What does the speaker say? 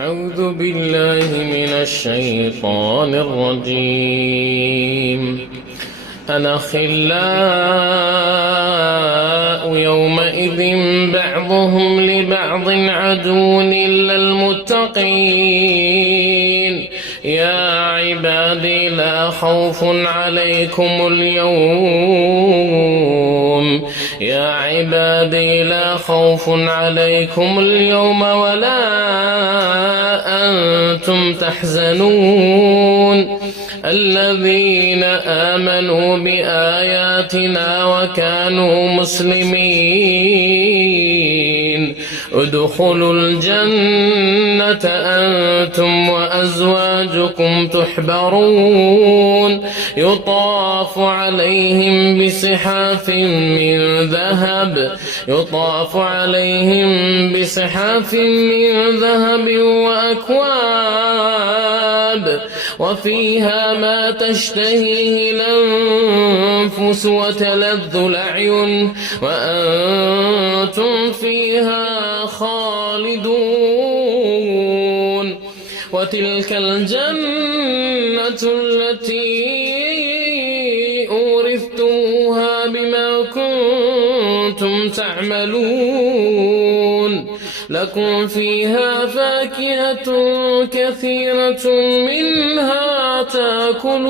أعوذ بالله من الشيطان الرجيم. الأخلاء يومئذ بعضهم لبعض عدو إلا المتقين. يا عبادي لا خوف عليكم اليوم ولا أنتم تحزنون. الذين آمنوا بآياتنا وكانوا مسلمين ادخلوا الجنة أنتم وأزواجكم تحبرون يطاف عليهم بصحاف من ذهب وأكواب وفيها ما تشتهيه الأنفس وتلذ الأعين وأنتم فيها خالدون. وتلك الجنة التي أورثتموها بما كنتم تعملون. لكم فيها فاكهة كثيرة منها تأكلون.